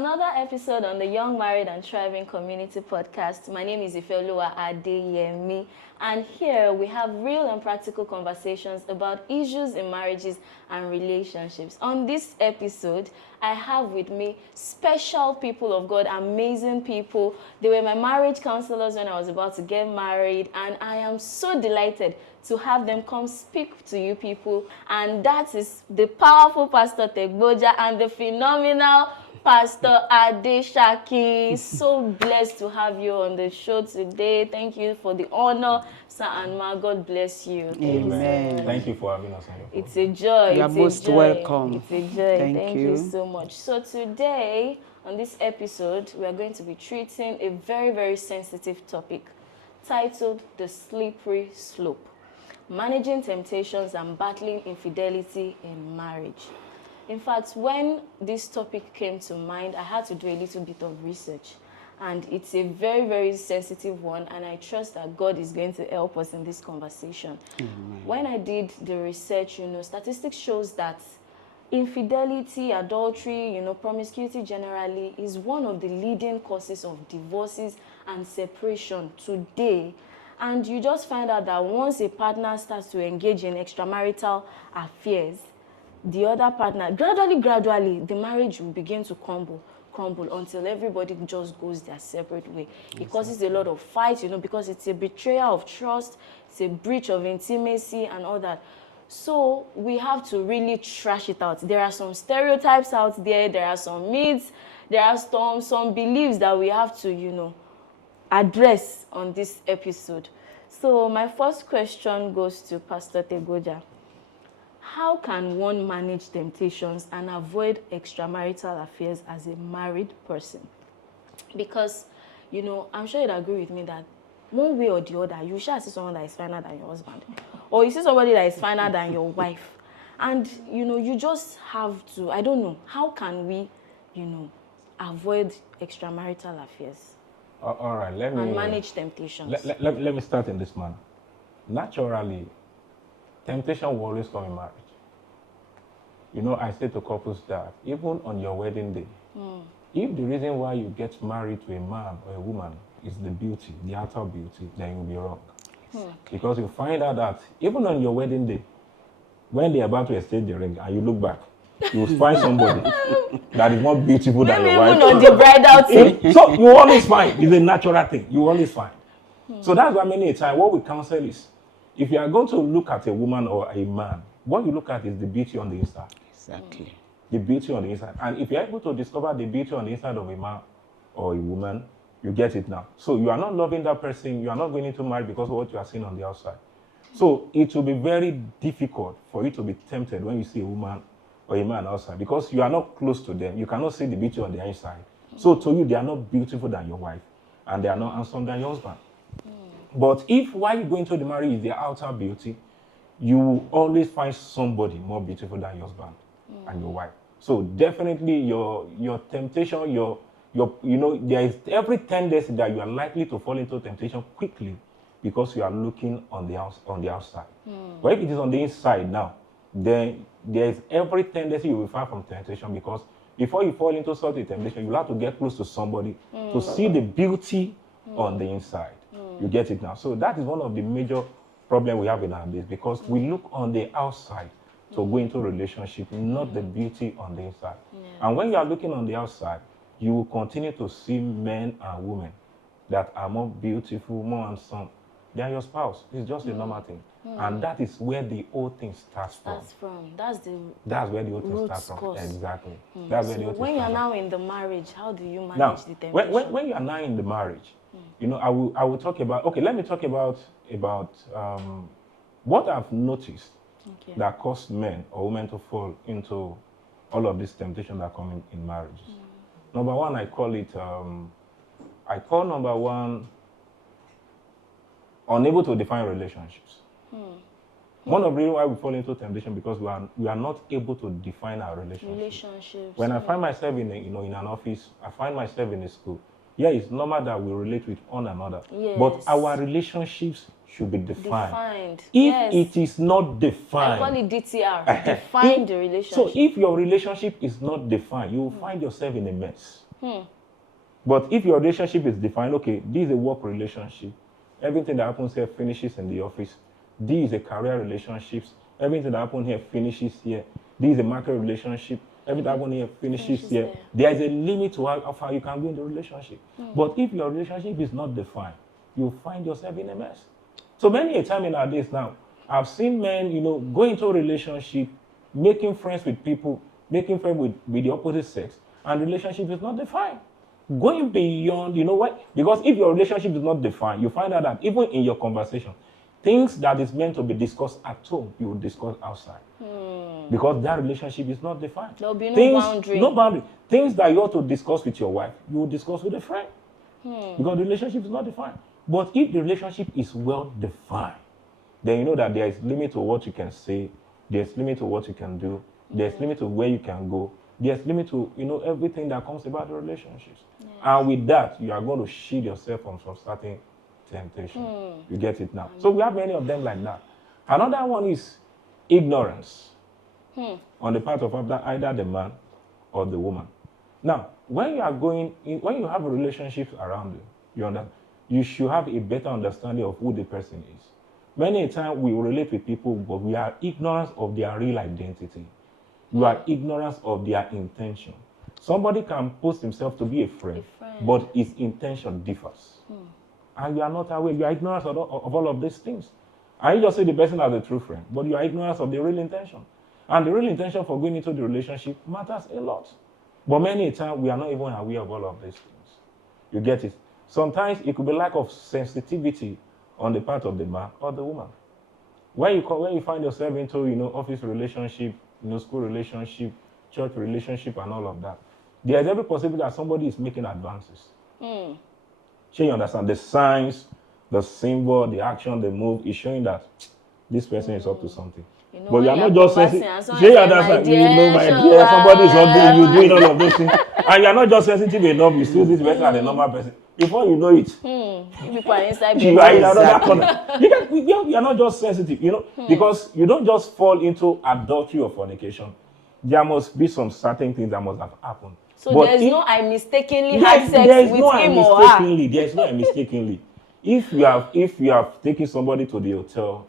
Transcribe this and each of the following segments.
another episode on the Young Married and Thriving Community Podcast. My name is Ifelua Adeyemi, and here we have real and practical conversations about issues in marriages and relationships. On this episode, I have with me special people of God, amazing people. They were my marriage counselors when I was about to get married, and I am so delighted to have them come speak to you people. And that is the powerful Pastor Tegboja and the phenomenal Pastor Adeshaki. So blessed to have you on the show today. Thank you for the honor, Sir and Ma. God bless you. Amen. Thank you for having us on your program. It's a joy. You are most welcome. It's a joy. Thank you so much. So today, on this episode, we are going to be treating a very, very sensitive topic titled The Slippery Slope: Managing Temptations and Battling Infidelity in Marriage. In fact, when this topic came to mind, I had to do a little bit of research. And it's a very, very sensitive one, and I trust that God is going to help us in this conversation. Mm-hmm. When I did the research, statistics shows that infidelity, adultery, promiscuity generally is one of the leading causes of divorces and separation today. And you just find out that once a partner starts to engage in extramarital affairs, the other partner, gradually, the marriage will begin to crumble until everybody just goes their separate way. It causes a lot of fights, because it's a betrayal of trust, it's a breach of intimacy and all that. So we have to really trash it out. There are some stereotypes out there are some myths, there are some beliefs that we have to, address on this episode. So my first question goes to Pastor Tegboja. How can one manage temptations and avoid extramarital affairs as a married person? Because, I'm sure you'd agree with me that one way or the other, you shall see someone that is finer than your husband. Or you see somebody that is finer than your wife. And, you just have to, I don't know, how can we, avoid extramarital affairs? All right, let me... And manage temptations. Let me start in this manner. Naturally, temptation will always come in marriage. I say to couples that even on your wedding day, if the reason why you get married to a man or a woman is the beauty, the outer beauty, then you'll be wrong. Because you find out that even on your wedding day, when they're about to exchange the ring and you look back, you will find somebody that is more beautiful than your wife. Even on the bridal day. So you always find, it's a natural thing, you always find. So that's why many times what we counsel is, if you are going to look at a woman or a man, what you look at is the beauty on the inside. Exactly. The beauty on the inside. And if you're able to discover the beauty on the inside of a man or a woman, you get it now. So you are not loving that person, you are not going into marriage because of what you are seeing on the outside. So it will be very difficult for you to be tempted when you see a woman or a man outside because you are not close to them. You cannot see the beauty on the inside. So to you, they are not beautiful than your wife and they are not handsome than your husband. But if while you go into the marriage is their outer beauty, you will always find somebody more beautiful than your husband and your wife. So definitely your temptation, there is every tendency that you are likely to fall into temptation quickly because you are looking on the outside. But if it is on the inside now, then there is every tendency you will find from temptation because before you fall into such a temptation, you have to get close to somebody to see the beauty on the inside. You get it now. So that is one of the major problems we have in our days because we look on the outside to go into a relationship, not the beauty on the inside. And when you are looking on the outside, you will continue to see men and women that are more beautiful, more handsome than your spouse. It's just a normal thing. And that is where the whole thing starts from. That's where the whole thing starts from. Exactly. That's where the whole thing when you are now in the marriage, how do you manage the temptation? When you are now in the marriage, I will talk about, let me talk about what I've noticed that cause men or women to fall into all of these temptations that come in marriages. Number one, I call number one, unable to define relationships. One of the reasons why we fall into temptation because we are not able to define our relationships. When I find myself in an office, I find myself in a school. Yeah, it's normal that we relate with one another. Yes. But our relationships should be defined. If it is not defined, I call it DTR. Define the relationship. So if your relationship is not defined, you will find yourself in a mess. But if your relationship is defined, okay, this is a work relationship. Everything that happens here finishes in the office. This is a career relationship. Everything that happens here finishes here. This is a market relationship. Everything that happens here finishes here. There is a limit to how far you can go in the relationship. But if your relationship is not defined, you'll find yourself in a mess. So many a time in our days now, I've seen men, go into a relationship, making friends with people, making friends with the opposite sex, and the relationship is not defined. Going beyond, you know what? Because if your relationship is not defined, you find out that even in your conversation, things that is meant to be discussed at home, you will discuss outside. Because that relationship is not defined. There'll be no boundary. No boundary. Things that you ought to discuss with your wife, you will discuss with a friend. Because the relationship is not defined. But if the relationship is well defined, then you know that there is limit to what you can say, there's limit to what you can do, there's limit to where you can go, there's limit to everything that comes about the relationships. Yes. And with that, you are going to shield yourself from some certain temptation. You get it now? So we have many of them like that. Another one is ignorance on the part of either the man or the woman. Now, when you have relationships around you, you should have a better understanding of who the person is. Many a time we relate with people, but we are ignorant of their real identity. You are ignorant of their intention. Somebody can post himself to be a friend, but his intention differs. And you are not aware. You are ignorant of all of these things. And you just say the person as a true friend, but you are ignorant of the real intention. And the real intention for going into the relationship matters a lot. But many a time, we are not even aware of all of these things. You get it? Sometimes it could be lack of sensitivity on the part of the man or the woman. When you find yourself into, office relationship, school relationship, church relationship, and all of that, there's every possibility that somebody is making advances. So you understand the signs, the symbol, the action, the move is showing that this person is up to something. But you are not just sensitive. You understand? My dear, somebody is up there, you doing all of those things. And you are not just sensitive enough, you still this person as a normal person. Before you know it, people are inside you are in another corner. You are not just sensitive, because you don't just fall into adultery or fornication. There must be some certain things that must have happened. So there's no I mistakenly had sex with him or her. There's no I mistakenly. If you have taken somebody to the hotel,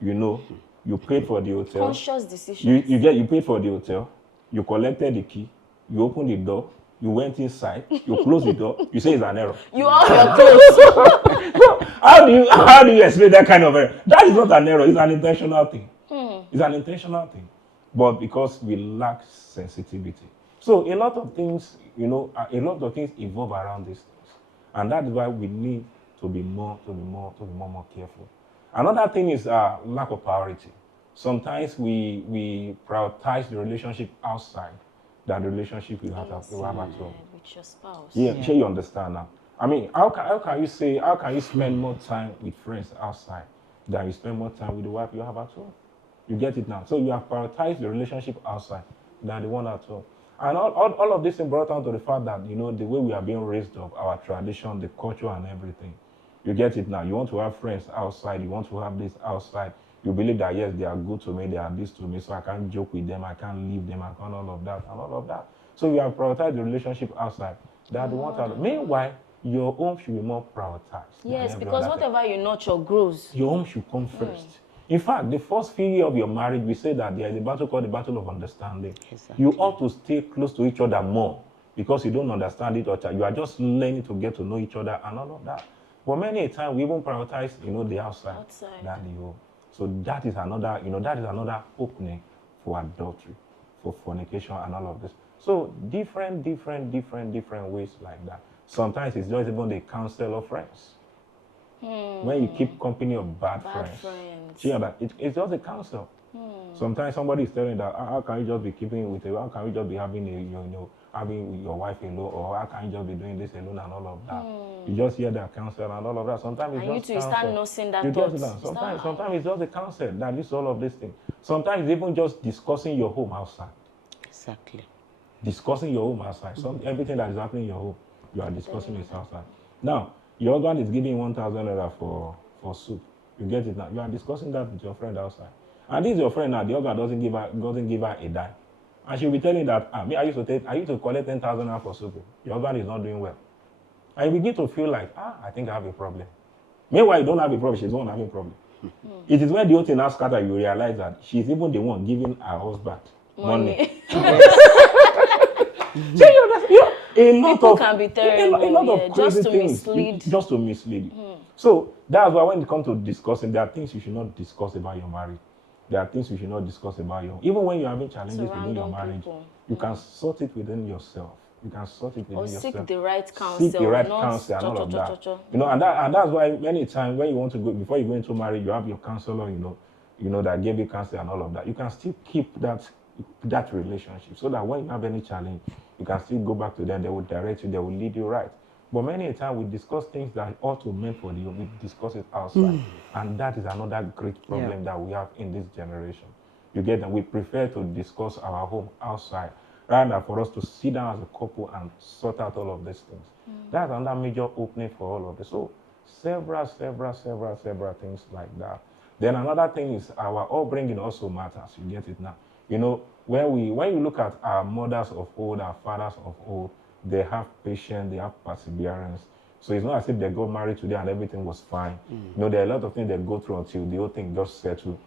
you paid for the hotel. Conscious decision. You paid for the hotel. You collected the key. You opened the door. You went inside. You closed the door. You say it's an error. You are your clothes. How do you explain that kind of error? That is not an error. It's an intentional thing. It's an intentional thing. But because we lack sensitivity. So a lot of things, evolve around these things. And that is why we need to be more careful. Another thing is lack of priority. Sometimes we prioritize the relationship outside than the relationship we have at home. With your spouse. Yeah, sure you understand now. I mean, how can you spend more time with friends outside than you spend more time with the wife you have at home? You get it now. So you have prioritized the relationship outside than the one at home. And all of this is brought down to the fact that, the way we are being raised up, our tradition, the culture and everything. You get it now. You want to have friends outside. You want to have this outside. You believe that, yes, they are good to me. They are this to me. So I can't joke with them. I can't leave them. I can't all of that and all of that. So you have prioritized the relationship outside. That the one out. Meanwhile, your home should be more prioritized. Yes, because whatever you nurture grows. Your home should come first. In fact, the first few years of your marriage, we say that there is a battle called the battle of understanding. Exactly. You ought to stay close to each other more because you don't understand each other. You are just learning to get to know each other and all of that. But many a time we even prioritize, the outside than the home. So that is another opening for adultery, for fornication and all of this. So different ways like that. Sometimes it's just even the counsel of friends. When you keep company of bad friends. It's just a counsel. Sometimes somebody is telling that how can you just be keeping with you? How can you just be having having your wife alone, or how can you just be doing this alone and all of that? You just hear that counsel and all of that. Sometimes it's and just you two start nursing that thought. Sometimes it's just a counsel that is all of these things. Sometimes it's even just discussing your home outside. Exactly. Discussing your home outside. Everything that is happening in your home, you are discussing it outside. Now, your husband is giving 1,000 naira for soup. You get it now. You are discussing that with your friend outside. And this is your friend now. The husband doesn't give her a dime. And she'll be telling that, me, I used to collect 10,000 naira for soup. Your husband is not doing well. And you begin to feel like, I think I have a problem. Meanwhile, you don't have a problem, she's the one having a problem. It is when the whole thing now scatter, you realize that she's even the one giving her husband money. So a lot People of can be terrible, a lot of crazy just to things, mislead. just to mislead you. So that's why when it comes to discussing, there are things you should not discuss about your marriage. There are things you should not discuss about your, even when you're having challenges within your marriage, you can sort it within yourself. You can sort it within yourself. Or seek the right counsel. Seek the right counsel and all of that. You know, and that's why many times when you want to go, before you go into marriage, you have your counselor, you know, that gave you counsel and all of that. You can still keep that relationship so that when you have any challenge, you can still go back to them. They will direct you. They will lead you right. But many a time we discuss things that ought to meant for you. We discuss it outside, and that is another great problem that we have in this generation. You get that we prefer to discuss our home outside rather than for us to sit down as a couple and sort out all of these things. That's another major opening for all of this. So several things like that. Then another thing is our upbringing also matters. You get it now. You know, when you look at our mothers of old, our fathers of old, they have patience, they have perseverance. So it's not as if they got married today and everything was fine. You know, there are a lot of things they go through until the whole thing just settled.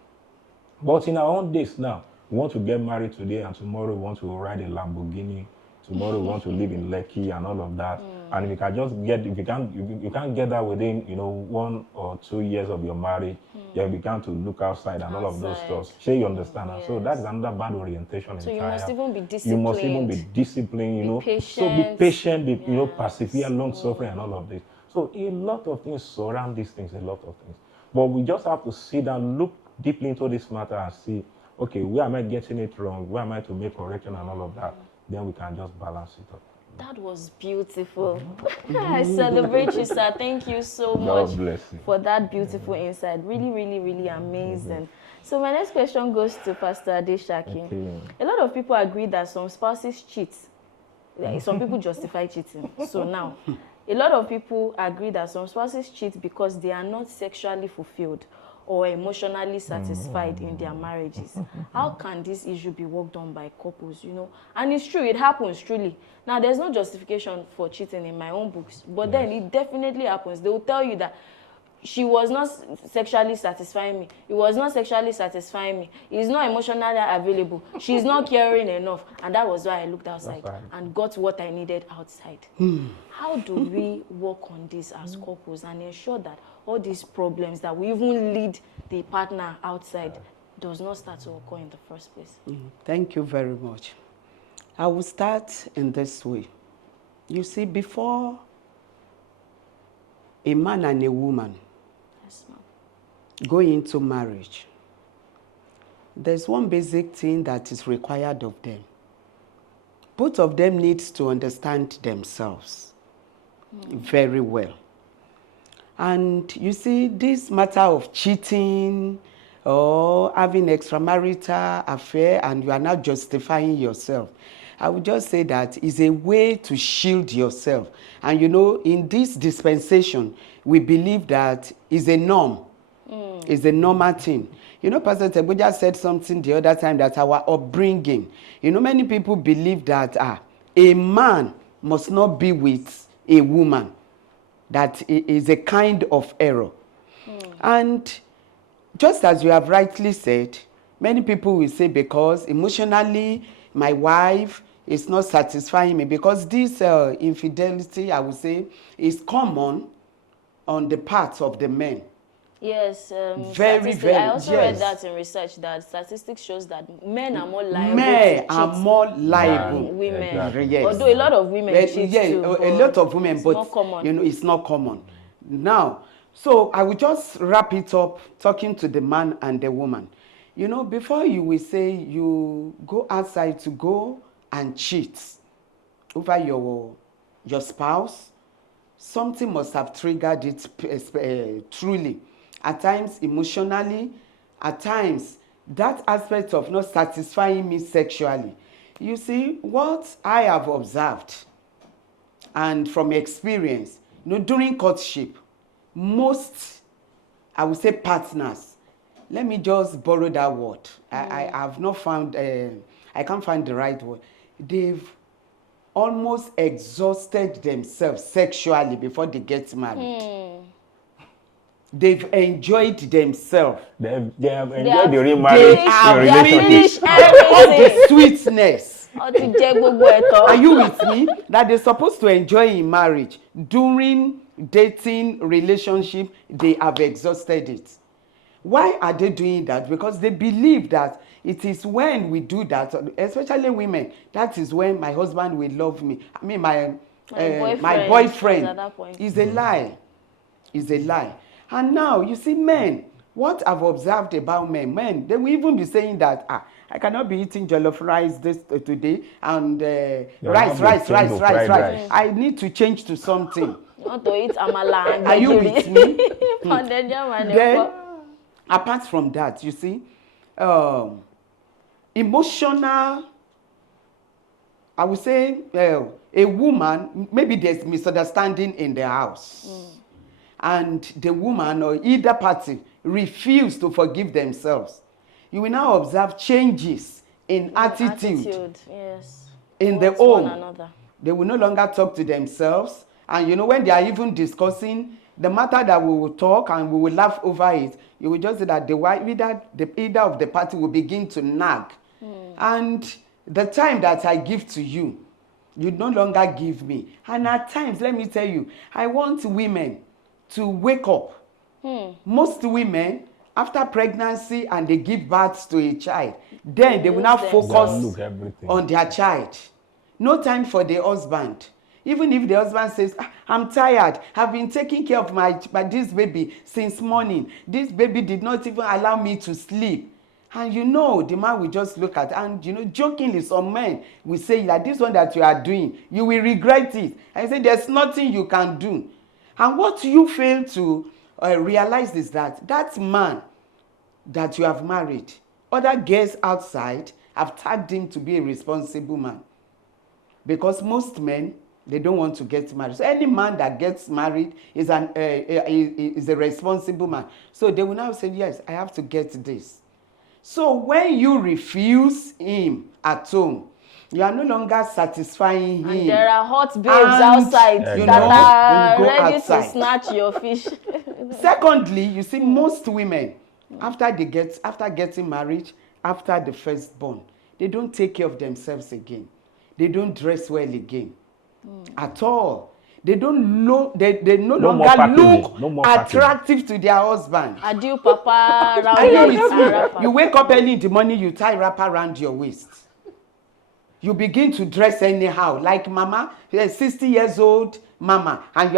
But in our own days now, we want to get married today and tomorrow we want to ride a Lamborghini. Tomorrow we want to live in Lekki and all of that. And if you can just you can't get that within, 1 or 2 years of your marriage, you begin to look outside and all of those stuff. Sure, you understand? Yes. So that is another bad orientation. So you must even be disciplined. You must even be disciplined, Patient. So be patient, persevere, long suffering and all of this. So a lot of things surround these things, a lot of things. But we just have to sit down, look deeply into this matter and see, okay, where am I getting it wrong? Where am I to make correction and all of that? Then we can just balance it up. That was beautiful. I celebrate you, sir. Thank you so much for that beautiful insight. Really, really, really amazing. So my next question goes to Pastor Adeshaki. Okay. A lot of people agree that some spouses cheat. Some people justify cheating. So now, a lot of people agree that some spouses cheat because they are not sexually fulfilled or emotionally satisfied in their marriages. How can this issue be worked on by couples, And it's true, it happens, truly. Now, there's no justification for cheating in my own books, but then it definitely happens. They will tell you that she was not sexually satisfying me. He was not sexually satisfying me. He's not emotionally available. She's not caring enough. And that was why I looked outside and got what I needed outside. How do we work on this as couples and ensure that all these problems that we even lead the partner outside does not start to occur in the first place? Thank you very much. I will start in this way. You see, before a man and a woman go into marriage, there's one basic thing that is required of them. Both of them need to understand themselves very well. And you see, this matter of cheating or having extramarital affair and you are not justifying yourself, I would just say that is a way to shield yourself. And in this dispensation, we believe that is a norm. It's a normal thing. Pastor Tebuja said something the other time that our upbringing, many people believe that a man must not be with a woman. That is a kind of error. And just as you have rightly said, many people will say because emotionally my wife is not satisfying me, because this infidelity, I would say, is common on the part of the men. Yes, very. I also read that in research that statistics shows that men are more liable men to are more liable than women. Exactly. Yes. Although a lot of women cheat too, a lot of women, it's but not common. It's not common. Now, so I will just wrap it up talking to the man and the woman. Before you will say you go outside to go and cheat over your spouse, something must have triggered it truly. At times emotionally, at times that aspect of not satisfying me sexually. You see, what I have observed and from experience, during courtship, most, I would say, partners, let me just borrow that word. I have not found I can't find the right word. They've almost exhausted themselves sexually before they get married. They've enjoyed themselves. They have They enjoyed the have remarriage finished- in they have relationship. finished all the everything. sweetness. Ó ti jẹ gbogbo ẹ̀tọ́. Are you with me? That they're supposed to enjoy in marriage. During dating relationship, they have exhausted it. Why are they doing that? Because they believe that it is when we do that, especially women, that is when my husband will love me. I mean, my boyfriend at that point. is a lie. Is a lie. And now, you see, men, what I've observed about men, they will even be saying that, I cannot be eating jollof rice today and rice. I need to change to something. Not to eat amala and Are you with me? Pounded yam and Then, efo. apart from that, you see, emotional, I would say, a woman, maybe there's misunderstanding in the house. And the woman or either party refuse to forgive themselves. You will now observe changes in attitude yes. in the Towards one home. another. They will no longer talk to themselves. And you know, when they are even discussing the matter that we will talk and we will laugh over it, you will just say that the wife, either of the party will begin to nag. And the time that I give to you, you no longer give me. And at times, let me tell you, I want women to wake up. Most women, after pregnancy and they give birth to a child, then they will now focus on their child. No time for the husband. Even if the husband says, I'm tired, I've been taking care of this baby since morning. This baby did not even allow me to sleep. And you know, the man will just look at, and you know, jokingly, some men will say that this one that you are doing, you will regret it. And say, there's nothing you can do. And what you fail to realize is that that man that you have married, other girls outside have tagged him to be a responsible man. Because most men, they don't want to get married. So any man that gets married is a responsible man. So they will now say, yes, I have to get this. So when you refuse him at home, you are no longer satisfying him. And there are hot babes outside that are ready to snatch your fish. Secondly, you see, most women, after getting married, after the firstborn, they don't take care of themselves again. They don't dress well again. At all. They don't look, they no longer look attractive to their husband. Adieu, Papa. Are you with me? You wake up early in the morning, you tie wrapper around your waist. You begin to dress anyhow, like mama, 60 years old mama, and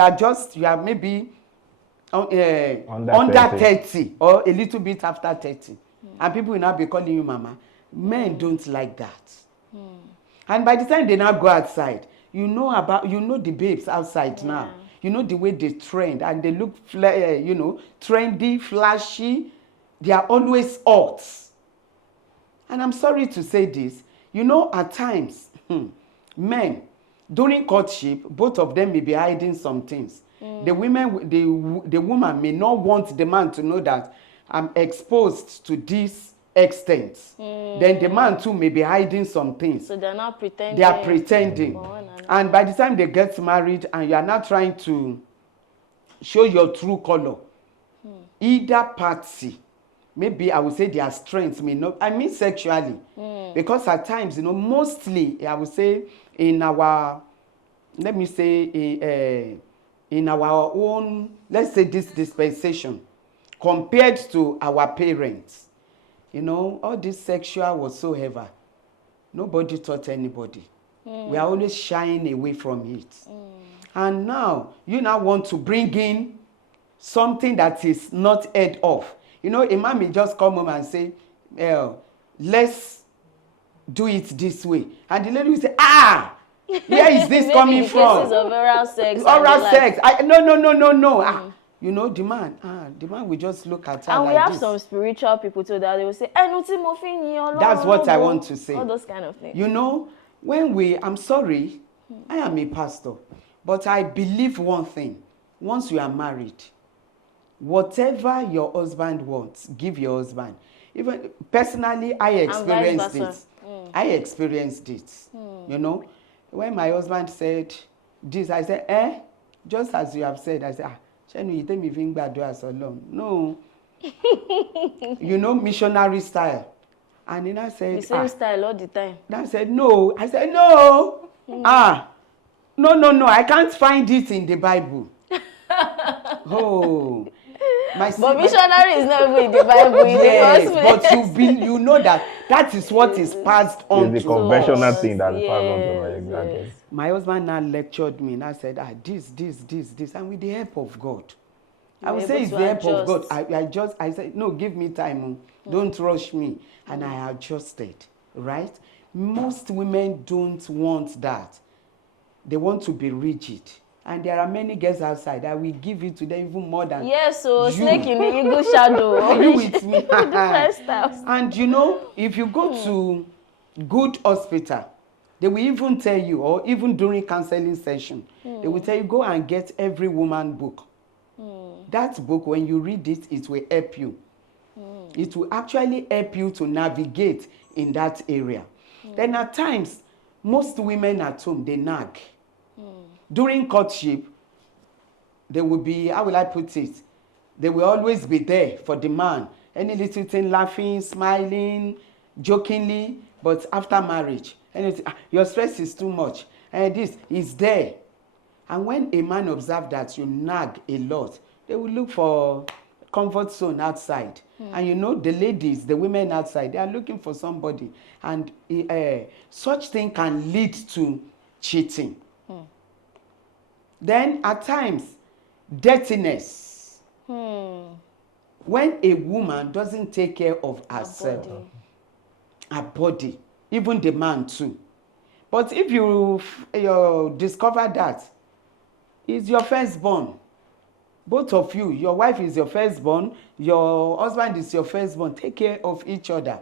you are maybe under 30 or a little bit after 30. And people will now be calling you mama. Men don't like that. And by the time they now go outside, you know the babes outside now. You know the way they trend and they look, trendy, flashy. They are always hot. And I'm sorry to say this. You know, at times, men, during courtship, both of them may be hiding some things. The woman may not want the man to know that I'm exposed to this extent. Then the man too may be hiding some things. So they're not pretending. They are pretending. And by the time they get married and you are not trying to show your true color, either party, maybe I would say their strengths may not, I mean sexually. Because at times, mostly, I would say in our, let me say, in our own, let's say this dispensation, compared to our parents, all this sexual whatsoever, nobody taught anybody. We are always shying away from it. And now, you now want to bring in something that is not heard of. A man may just come home and say, let's do it this way. And the lady will say, where is this coming from? Cases of oral sex. Oral sex. No. The man will just look at her and like we have this. some spiritual people too that they will say, that's what I want to say. All those kind of things. I'm sorry, I am a pastor, but I believe one thing. Once you are married, whatever your husband wants, give your husband. even personally, I experienced versa. it. I experienced it. You know, when my husband said this, I said, just as you have said, I said, Shenu, you take me think bad as alone. No. You know, missionary style. And then I said, The same style all the time. I said, no. I said, no. No. I can't find it in the Bible. Oh. But missionary is not even in the Bible in the first place. But you know that is what is passed on It's to the conventional us. thing that is passed on to me. Exactly. Yes. My husband now lectured me and I said, this, and with the help of God. I would say it's the help of God. I said, no, give me time. Don't rush me. And I adjusted, right? Most women don't want that. They want to be rigid. And there are many girls outside that will give it to them even more than yes, so you. snake in the eagle shadow. Are you with me? Different styles. And you know, if you go to good hospital, they will even tell you, or even during counseling session, they will tell you, go and get every woman book. That book, when you read it, it will help you. It will actually help you to navigate in that area. Then at times, most women at home, they nag. During courtship, they will be, how will I put it? They will always be there for the man. Any little thing, laughing, smiling, jokingly. But after marriage, anything, your stress is too much. And this is there. And when a man observes that you nag a lot, they will look for comfort zone outside. And you know, the ladies, the women outside, they are looking for somebody. And such thing can lead to cheating. Then at times, dirtiness. When a woman doesn't take care of herself, her body, even the man too. But if you discover that, it's your firstborn. Both of you, your wife is your firstborn, your husband is your firstborn. Take care of each other.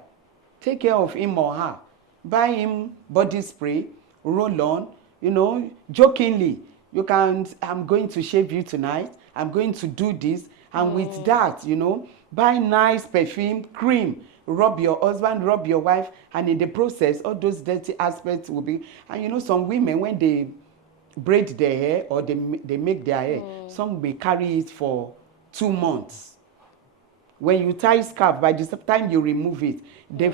Take care of him or her. Buy him body spray, roll on, you know, jokingly. You can, I'm going to shave you tonight. I'm going to do this. And with that, you know, buy nice perfume, cream. Rub your husband, rub your wife. And in the process, all those dirty aspects will be. And you know, some women, when they braid their hair or they make their hair, some may carry it for 2 months. When you tie scarf, by the time you remove it, the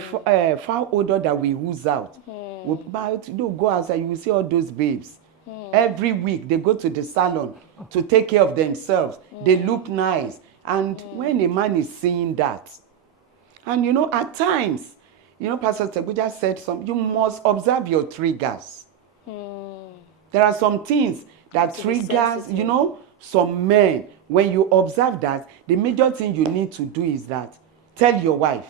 foul odor that we ooze out, but you go outside, you will see all those babes. Every week they go to the salon to take care of themselves. They look nice. And when a man is seeing that, and you know, at times, you know, Pastor Teguja said you must observe your triggers. There are some things that triggers, you know, some men, when you observe that, the major thing you need to do is that tell your wife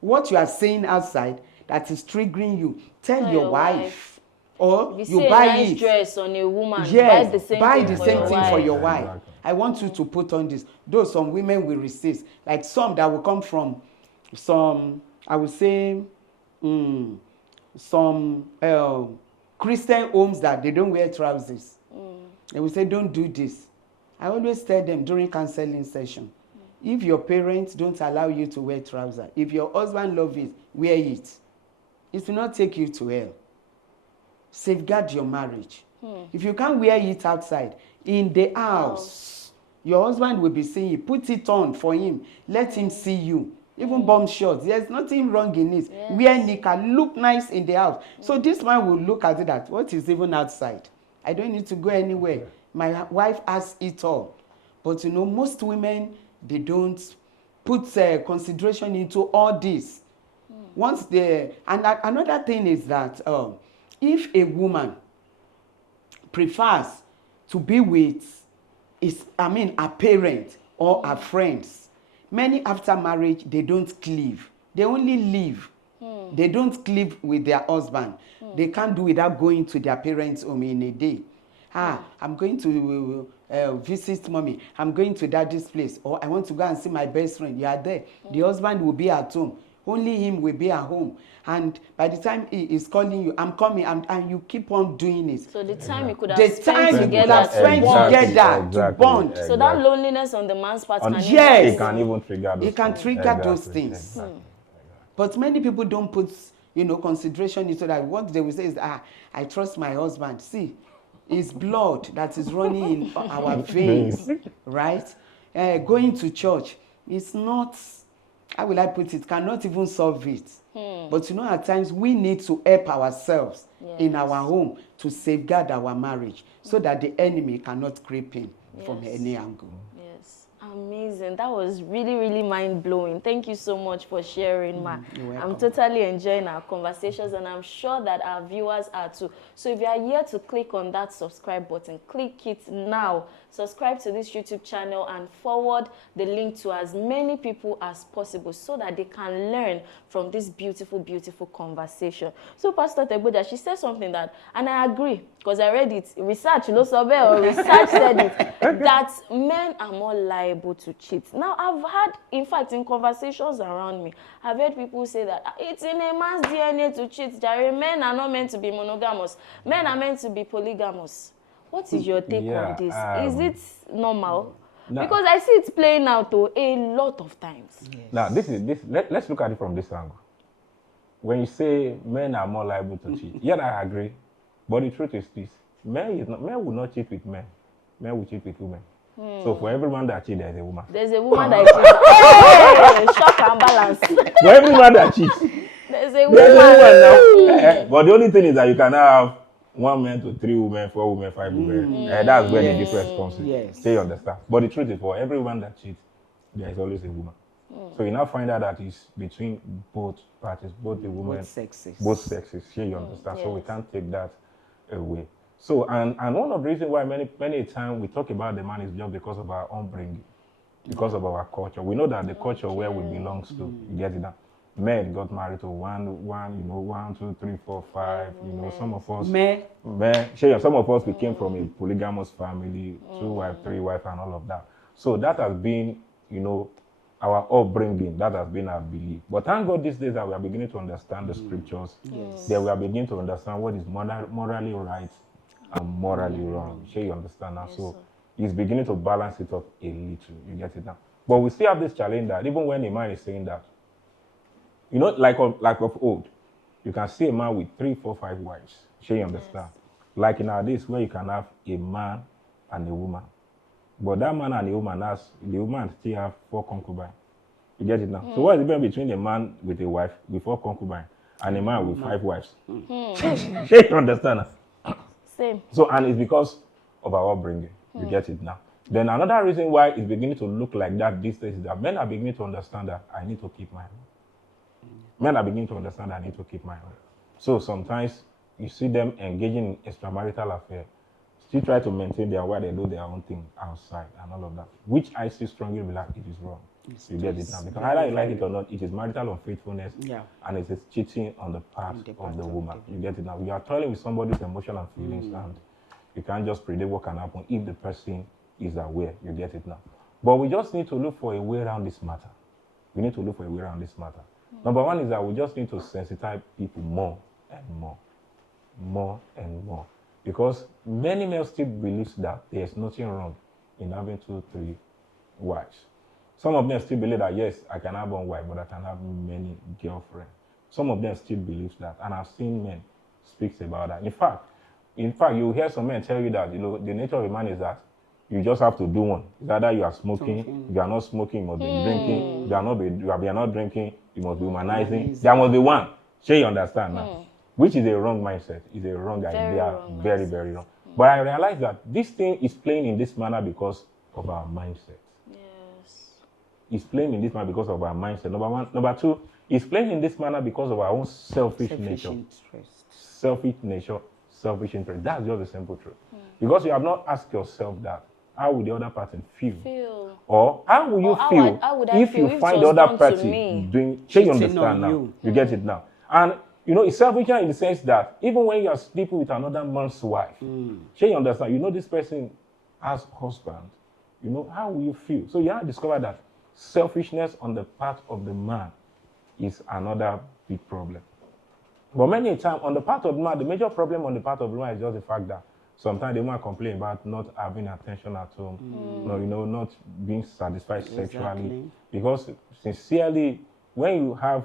what you are saying outside that is triggering you. Tell your wife. Or if you see buy a nice it. dress on a woman, Yes, buy the same thing for your wife. Exactly. I want you to put on this. Though some women will resist, like some that will come from some, I would say, some Christian homes that they don't wear trousers. They will say, don't do this. I always tell them during counseling session, if your parents don't allow you to wear trousers, if your husband loves it, wear it. It will not take you to hell. Safeguard your marriage. If you can't wear it outside, in the house, your husband will be seeing you. Put it on for him. Let him see you. Even bomb shots. There's nothing wrong in it. Yes. Wear knicker. Look nice in the house. So this man will look at it that, what is even outside? I don't need to go anywhere. My wife has it all. But you know, most women, they don't put consideration into all this. Once they, and another thing is that if a woman prefers to be with her parent or her friends, many after marriage, they don't cleave. They only live. They don't cleave with their husband. They can't do without going to their parents' home in a day. I'm going to visit mommy. I'm going to daddy's place. Or I want to go and see my best friend. You are there. The husband will be at home only him will be at home. And by the time he is calling you, I'm coming, and you keep on doing it. So the time you could have The spent time you could together have spent to bond. together to bond. So that loneliness on the man's part can Yes. It can even trigger those It can things. trigger those Exactly. things. Exactly. But many people don't put, consideration into that. What they will say is, I trust my husband. See, it's blood that is running in our veins, right? Going to church, it's not, how will I put it, cannot even solve it. But at times we need to help ourselves in our home to safeguard our marriage so that the enemy cannot creep in from any angle. Yes, amazing. That was really, really mind-blowing. Thank you so much for sharing, Ma. You're welcome. I'm totally enjoying our conversations, and I'm sure that our viewers are too. So if you are here to click on that subscribe button, click it now. Subscribe to this YouTube channel and forward the link to as many people as possible so that they can learn from this beautiful, beautiful conversation. So Pastor Tegboja, she said something that, and I agree, because I read it, research said it, that men are more liable to cheat. Now, I've had, in fact, in conversations around me, I've heard people say that it's in a man's DNA to cheat. Jare, men are not meant to be monogamous. Men are meant to be polygamous. What is your take on this? Is it normal? Because I see it playing out a lot of times. Yes. Now, let's look at it from this angle. When you say men are more liable to cheat, yeah, I agree. But the truth is this: men will not cheat with men. Men will cheat with women. So for every man that cheats, there's a woman. There's a woman that cheats. Hey, shock and balance. For every man that cheats, there's a there's a woman. woman now. But the only thing is that you can have 1 man to 3 women, 4 women, 5 women. That's where the difference comes in. Yes. So you understand. But the truth is, for everyone that cheats, there is always a woman. So you now find out that it's between both parties, both the women, both sexes. Here you understand. So we can't take that away. So and one of the reasons why many times we talk about the man is just because of our upbringing, because of our culture. We know that the culture where we belong to, you get it now. Men got married to one, 2, 3, 4, 5. Some of us, some of us we came from a polygamous family, 2 wives, 3 wives, and all of that. So that has been, our upbringing. That has been our belief. But thank God these days that we are beginning to understand the scriptures. Yes. That we are beginning to understand what is morally right and morally wrong. Sure, you understand now. So it's beginning to balance it up a little. You get it now. But we still have this challenge that even when a man is saying that, like of old, you can see a man with 3, 4, 5 wives. Sure, you understand. Like in our days where you can have a man and a woman. But that man and the woman still have 4 concubines. You get it now? So what is the difference between a man with a wife with 4 concubines and a man with 5 wives? Sure, you understand now. Same. So, and it's because of our upbringing. You get it now. Then another reason why it's beginning to look like that these days is that men are beginning to understand that I need to keep my own. Men are beginning to understand that I need to keep my own. So sometimes you see them engaging in extramarital affair, still try to maintain their while they do their own thing outside and all of that, which I see strongly be like it is wrong. You get it now. Because either you like it or not, it is marital unfaithfulness and it is cheating on the part of the woman. You get it now. You are toiling with somebody's emotion and feelings and you can't just predict what can happen if the person is aware. You get it now. But we just need to look for a way around this matter. We need to look for a way around this matter. Number one is that we just need to sensitize people more and more. Because many men still believe that there's nothing wrong in having 2, 3 wives. Some of them still believe that, yes, I can have 1 wife, but I can have many girlfriends. Some of them still believe that, and I've seen men speak about that. In fact, you hear some men tell you that, the nature of a man is that you just have to do one. It's either you are smoking, if you are not smoking, you must be drinking. If you are not drinking, you must be humanizing. There must be one. Sure, you understand now? Which is a wrong mindset. It's a wrong idea. Very, very wrong. But I realize that this thing is playing in this manner because of our mindset. Yes. It's playing in this manner because of our mindset. Number one. Number two, it's playing in this manner because of our own selfish nature. Selfish nature, selfish interest. That's just the simple truth. Because you have not asked yourself that, how would the other person feel? Or how will you feel if you find the other person doing, you understand now? You get it now. And it's selfish in the sense that even when you are sleeping with another man's wife, you understand, this person has husband, how will you feel? So you have to discover that selfishness on the part of the man is another big problem. But many times, on the part of the man, the major problem on the part of the man is just the fact that sometimes the woman complain about not having attention at home, no, not being satisfied sexually. Because sincerely, when you have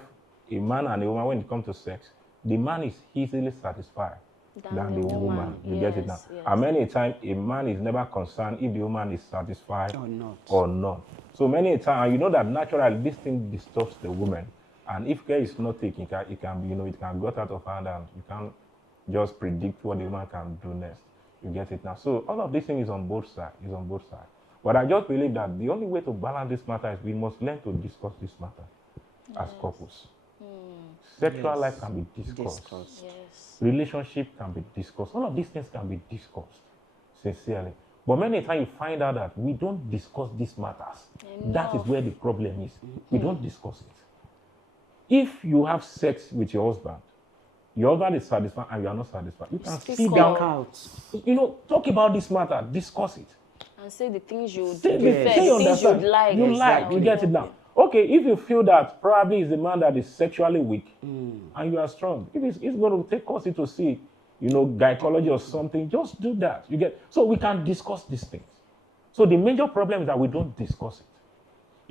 a man and a woman, when it comes to sex, the man is easily satisfied than the woman. You get it now? Yes. And many times, a man is never concerned if the woman is satisfied or not. So many times, you know that naturally this thing disturbs the woman. And if care is not taken, it can be, it can get out of hand and you can't just predict what the woman can do next. You get it now? So all of this thing is on both sides. But I just believe that the only way to balance this matter is we must learn to discuss this matter as couples. Sexual life can be discussed. Yes. Relationship can be discussed. All of these things can be discussed sincerely. But many times you find out that we don't discuss these matters. That is where the problem is. We don't discuss it. If you have sex with your husband is satisfied and you are not satisfied, you can sit down, talk about this matter, discuss it. And say the things you would say prefer, the things you'd like. You get it now. Okay, if you feel that probably is the man that is sexually weak and you are strong, if it's going to take us to see, gynecology or something, just do that. So we can discuss these things. So the major problem is that we don't discuss it.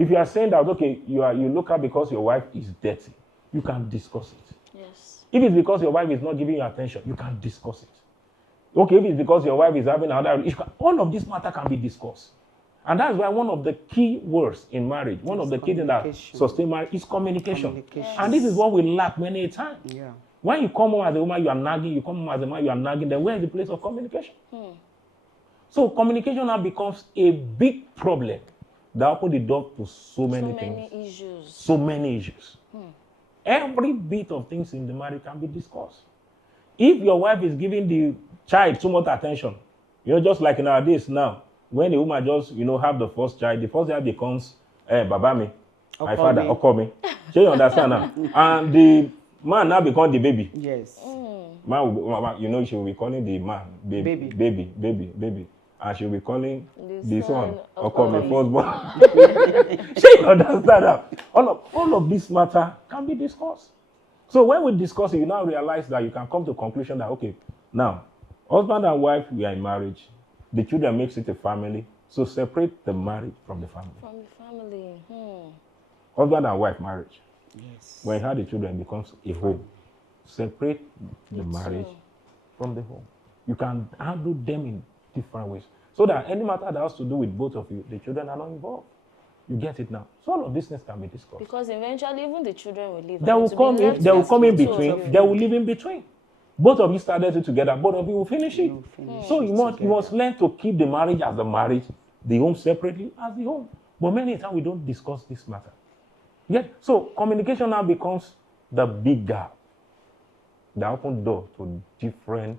If you are saying that, okay, you look up because your wife is dirty, you can discuss it. Yes. If it's because your wife is not giving you attention, you can discuss it. Okay, if it's because your wife is having another issue, all of this matter can be discussed. And that's why one of the key words in marriage, one of the key things that sustain marriage is communication. And this is what we lack many a time. Yeah. When you come home as a woman, you are nagging, you come home as a man, you are nagging, then where is the place of communication? So communication now becomes a big problem that opens the door to so many things. So many issues. Every bit of things in the marriage can be discussed. If your wife is giving the child too much attention, just like nowadays now, when the woman just, have the first child becomes, Baba me, my father, Okomi. So you understand now? And the man now becomes the baby. Yes. Man, she will be calling the man, baby. And she'll be calling the son, Okomi, firstborn. She understand that. All of this matter can be discussed. So when we discuss it, you now realize that you can come to a conclusion that, okay, now, husband and wife, we are in marriage. The children makes it a family. So separate the marriage from the family. From the family. Husband and wife marriage. Yes. When you have the children, it becomes a home. Separate the marriage from the home. You can handle them in different ways. So that any matter that has to do with both of you, the children are not involved. You get it now. So all of these things can be discussed. Because eventually even the children will leave. They will come in between. They will live in between. Both of you started it together. Both of you will finish it. So you must learn to keep the marriage as the marriage, the home separately as the home. But many times we don't discuss this matter. Yet, so communication now becomes the big gap. The open door to different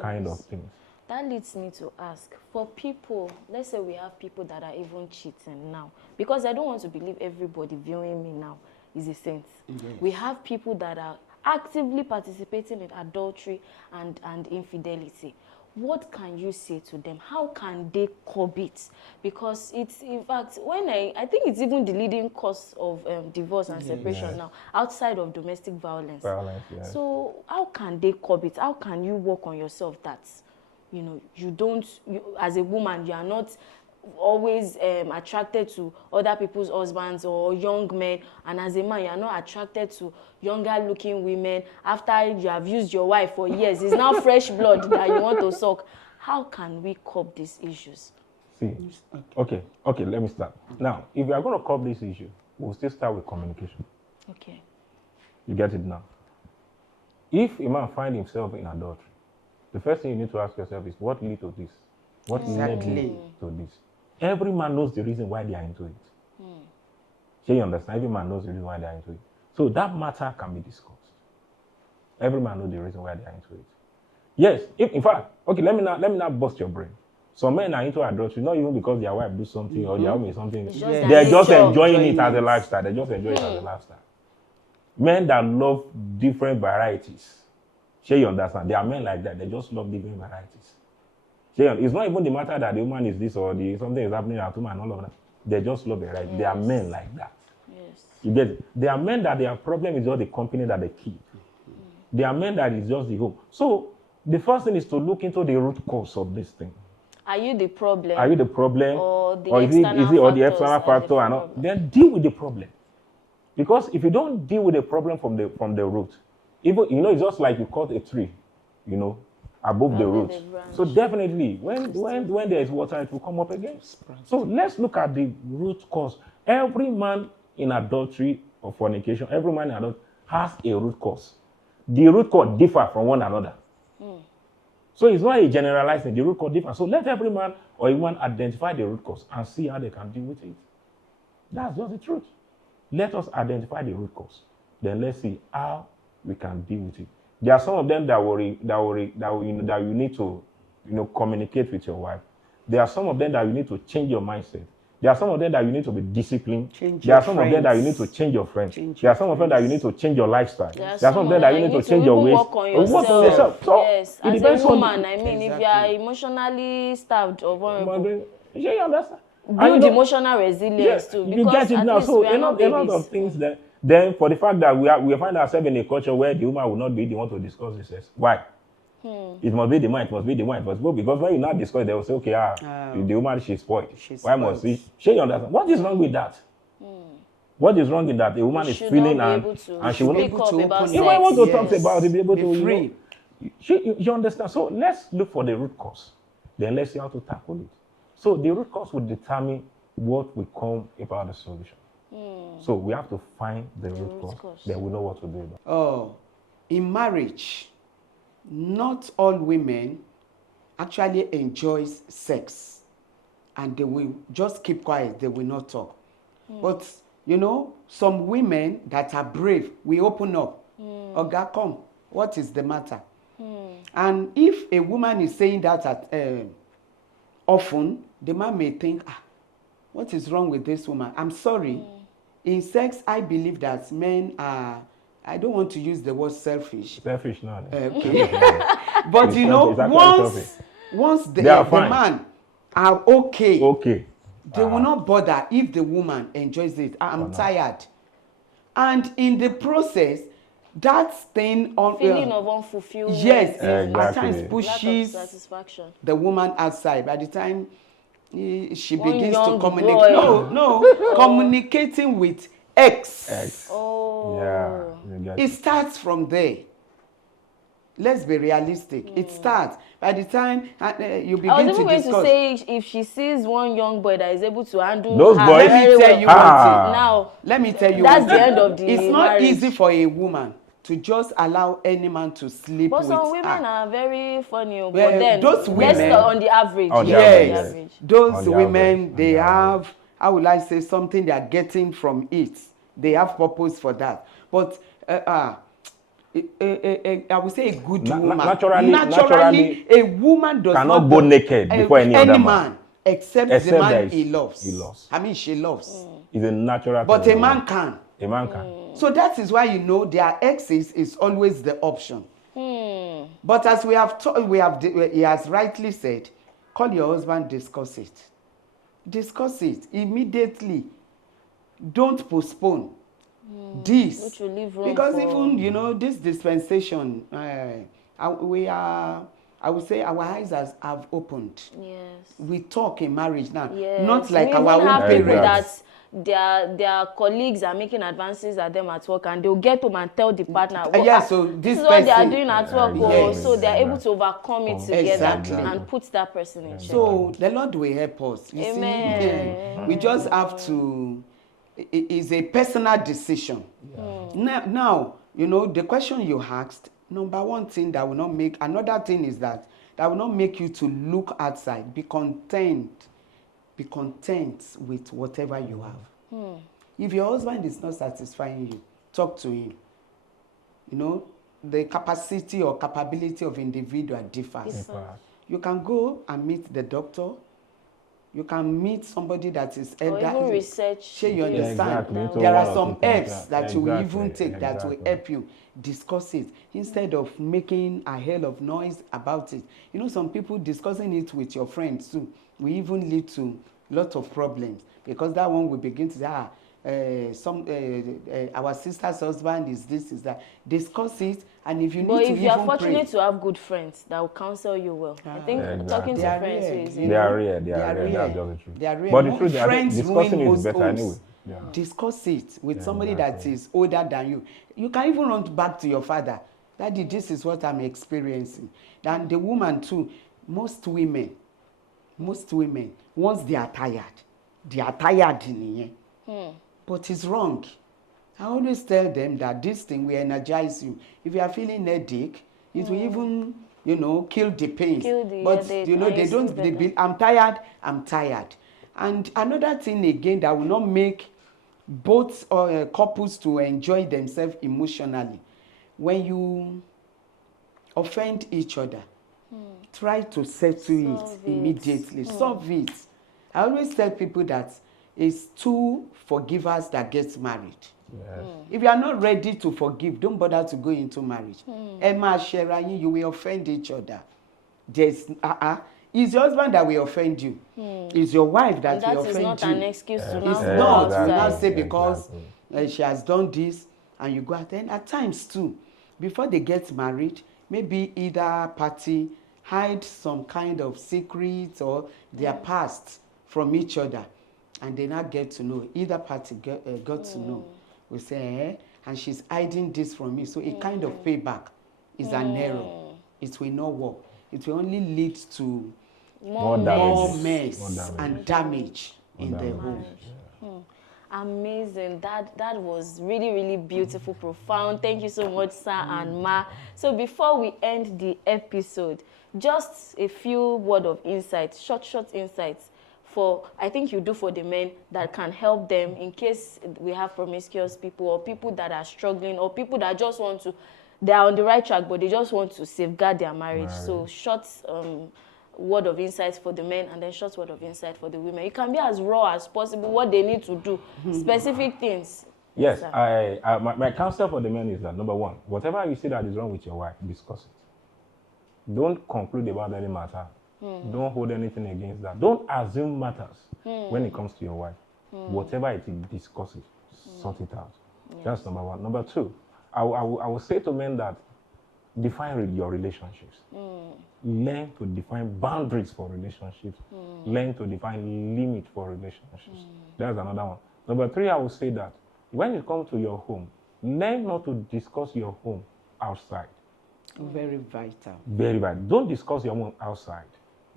kind of things. That leads me to ask, for people, let's say we have people that are even cheating now, because I don't want to believe everybody viewing me now is a saint. Yes. We have people that are actively participating in adultery and infidelity. What can you say to them? How can they curb it? Because it's, in fact, I think it's even the leading cause of divorce and separation now, outside of domestic violence. So how can they curb it? How can you work on yourself that, as a woman, you are not always attracted to other people's husbands or young men, and as a man, you are not attracted to younger looking women after you have used your wife for years. It's now fresh blood that you want to suck. How can we curb these issues? See, okay, let me start. Now, if we are going to curb this issue, we'll still start with communication. Okay. You get it now? If a man finds himself in adultery, the first thing you need to ask yourself is, what led to this? What led me to this? Every man knows the reason why they are into it. So you understand? Every man knows the reason why they are into it. So that matter can be discussed. Every man knows the reason why they are into it. Yes, in fact, okay, let me not bust your brain. Some men are into adultery, not even because their wife do something or their home is something. They're just enjoying it as a lifestyle. They just enjoy it as a lifestyle. Men that love different varieties. Sure, you understand? There are men like that. They just love different varieties. It's not even the matter that the woman is this or something is happening at home and all of that. They just love it, right? Yes. There are men like that. Yes. You get it? There are men that their problem is just the company that they keep. There are men that is just the home. So the first thing is to look into the root cause of this thing. Are you the problem? Are you the problem? Or the or is it external or the factors external are the factor and all? problem? Then deal with the problem. Because if you don't deal with the problem from the root, even it's just like you cut a tree, above the root. So definitely when there is water, it will come up again. So let's look at the root cause. Every man in adultery or fornication, every man in adultery has a root cause. The root cause differ from one another. So it's not a generalizing, the root cause differs. So let every man or woman identify the root cause and see how they can deal with it. That's just the truth. Let us identify the root cause. Then let's see how we can deal with it. There are some of them that you need to communicate with your wife. There are some of them that you need to change your mindset. There are some of them that you need to be disciplined. There are some of them that you need to change your friends. There are some of them that you need to change your lifestyle. There are some of them that you need to change your ways. Work on yourself. So yes. As a woman, if you are emotionally starved or vulnerable, you understand? Build emotional resilience too. Because you get it now. So a lot of things that then for the fact that we find ourselves in a culture where the woman will not be the one to discuss this. Why? It must be the man, it must be the one, it must be because when you not discuss, they will say, okay, the woman she's spoiled. Why must she? She understand. What is wrong with that? What is wrong with that? The woman is feeling and she will not able to about sex. I want to talk about it, be able be to free. You understand? So let's look for the root cause. Then let's see how to tackle it. So the root cause will determine what will come about the solution. So we have to find the root cause. Then we know what to do about it. Oh, in marriage, not all women actually enjoys sex, and they will just keep quiet. They will not talk. But some women that are brave, we open up. Oga, come. What is the matter? And if a woman is saying that often, the man may think, what is wrong with this woman? I'm sorry. In sex, I believe that men are, I don't want to use the word selfish. Selfish now. Okay. But once the man are okay, they will not bother if the woman enjoys it. I'm tired. And in the process, that thing on feeling of unfulfillment. Yes, exactly. At times pushes the woman outside. By the time she begins to communicate, communicating with X. Oh. Yeah. It starts from there. Let's be realistic. It starts. By the time you begin to discuss. I was even going to say, if she sees one young boy that is able to handle those her boys, very let me tell you well. Now, let me tell you that's the end of the It's not marriage. easy for a woman to just allow any man to sleep with her. But some women are very funny. But then, those women, on the average. Those women, they have, how will I say, something they are getting from it. They have purpose for that. But I would say a good woman. Naturally, a woman cannot go naked before any other man. Except the man he loves. I mean, she loves. It's a natural thing. But a man can. A man can. So that is why their exes is always the option. But as we have he has rightly said, call your husband, discuss it. Discuss it immediately. Don't postpone this. Which will leave room because for... even this dispensation, I would say our eyes have opened. Yes. We talk in marriage now, yes. not like our own parents. Their colleagues are making advances at them at work, and they'll get home and tell the partner, so this is what they are doing at work. So they're able to overcome it together and put that person in check. So the Lord will help us. You Amen. See, we just have to. It's a personal decision. Now, the question you asked. Number one thing that will not make. Another thing is that will not make you to look outside. Be content. Be content with whatever you have. If your husband is not satisfying you, talk to him. The capacity or capability of individual differs. You can go and meet the doctor. You can meet somebody that is elderly. Or even research. You understand? Exactly. There are some herbs that you will even take that will help you discuss it instead of making a hell of noise about it. Some people discussing it with your friends too will even lead to lots of problems because that one will begin to say, our sister's husband is this, is that. Discuss it, and if you But need to if you are even fortunate pray. to have good friends that will counsel you well, I think Exactly. talking They to are friends rare, is you They know. are rare. They are rare. That's just the truth. They are rare. But the truth, I think Friends discussing ruin is most better homes. anyway. Yeah. Discuss it with somebody exactly. that is older than you. You can even run back to your father. Daddy, this is what I'm experiencing. And the woman too, most women, once they are tired in here. But it's wrong. I always tell them that this thing will energize you. If you are feeling headache, it will even, kill the pains. But, headache, they don't, I'm tired. And another thing again that will not make both couples to enjoy themselves emotionally, when you offend each other, try to settle it immediately. Solve it. I always tell people that it's two forgivers that get married. Yes. If you are not ready to forgive, don't bother to go into marriage. Emma, Sherayin, you will offend each other. It's your husband that will offend you. It's your wife that will offend you. That is not an excuse to now It's go not. outside. You now say because she has done this, and you go out. And at times too, before they get married, maybe either party hide some kind of secrets or their past from each other, and they now get to know. Either party got to know. We say, and she's hiding this from me. So a kind of payback is an error. It will not work. It will only lead to More mess and damage in the home. Amazing. That was really, really beautiful, profound. Thank you so much, sir and ma. So before we end the episode, just a few word of insight, short insights for, I think you do for the men that can help them in case we have promiscuous people or people that are struggling or people that just want to, they are on the right track, but they just want to safeguard their marriage. So short word of insight for the men and then short word of insight for the women. It can be as raw as possible, what they need to do, specific things. Yes, my counsel for the men is that, number one, whatever you see that is wrong with your wife, discuss it. Don't conclude about any matter. Don't hold anything against that. Don't assume matters when it comes to your wife. Whatever it is, discuss it. Sort it out. Yes. That's number one. Number two, I will say to men that define your relationships. Learn to define boundaries for relationships. Learn to define limits for relationships. That's another one. Number three, I will say that when it comes to your home, learn not to discuss your home outside. Very vital. Very vital. Don't discuss your home outside.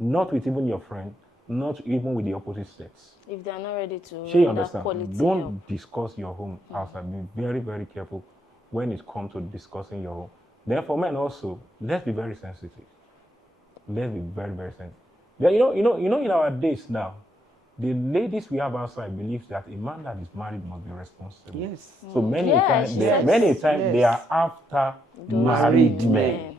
Not with even your friend, not even with the opposite sex. If they are not ready to understand. Don't discuss your home outside. Be very, very careful when it comes to discussing your home. Then for men also, let's be very sensitive. Let's be very, very sensitive. Yeah, in our days now, the ladies we have outside believes that a man that is married must be responsible. Yes. So many times they are after married men.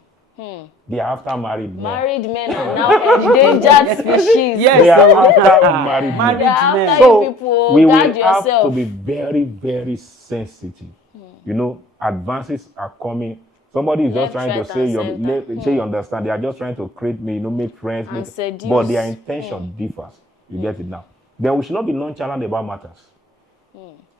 They are after married men. Married men are now endangered species. Yes, they are after married men. They are after So people. we will Guard yourself. have to be very, very sensitive. Advances are coming. Somebody is just trying to say you understand. They are just trying to create me, make friends, but their intention differs. You get it now. Then we should not be nonchalant about matters.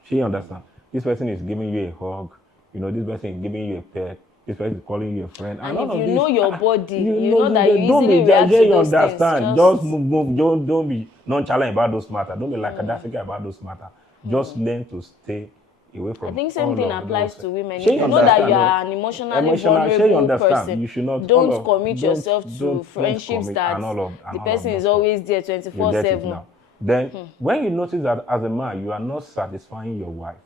She understand. This person is giving you a hug. This person is giving you a pet. This person is calling you a friend. And if you know your body, you know that you easily react to those things. Just move. Don't be nonchalant about those matters. Don't be lackadaisical about those matters. Just learn to stay away from. I think same thing applies to women. If you know that you are an emotionally vulnerable person, you should not don't commit yourself to friendships that the person is always there 24/7. Then, when you notice that as a man you are not satisfying your wife,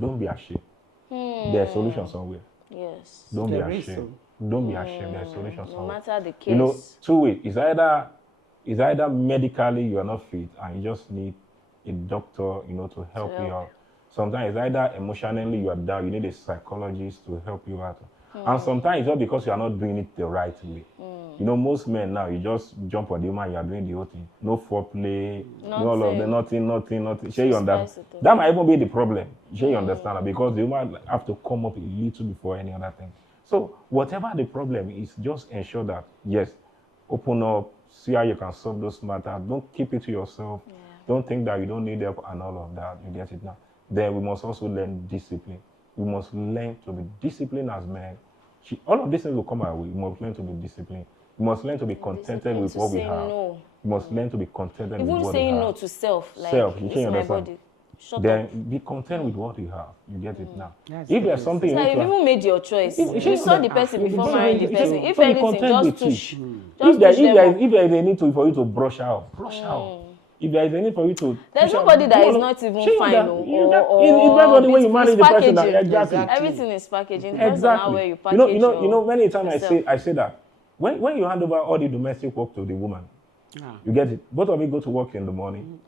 don't be ashamed. There's a solution somewhere. Yes. Don't be ashamed. Don't be ashamed. There's a solution somewhere. No matter the case. Two ways. It's either medically you are not fit and you just need a doctor, to help you out. Sometimes it's either emotionally you are down, you need a psychologist to help you out. And sometimes it's not because you are not doing it the right way. Most men now, you just jump on the woman, you are doing the whole thing. No foreplay, no all of them, nothing. Sure, you understand? That might even be the problem. Sure, you understand? Because the woman have to come up a little before any other thing. So whatever the problem is, just ensure that, yes, open up, see how you can solve those matters. Don't keep it to yourself. Don't think that you don't need help and all of that. You get it now. then we must also learn discipline. We must learn to be disciplined as men. All of these things will come our way. We must learn to be disciplined. We must learn to be contented with what we have. No. We must learn to be contented with Even what we saying have. no to self, like Self, you this can't is my understand. body. Shut Then up. be content with what you have. You get it now. That's If the there's something you So need you've to even made your choice. If- You if- saw the person before marrying the person. If anything, just touch. if there them up. if there is a need for you to brush out, brush out. If there is a need for you to There's push out, nobody that do is all not even Sure, fine, that- or it's better when you marry it's the person that, packaging. exactly. Everything is packaging. Depends on how well you package Many times yourself. I say that when you hand over all the domestic work to the woman, you get it. Both of you go to work in the morning,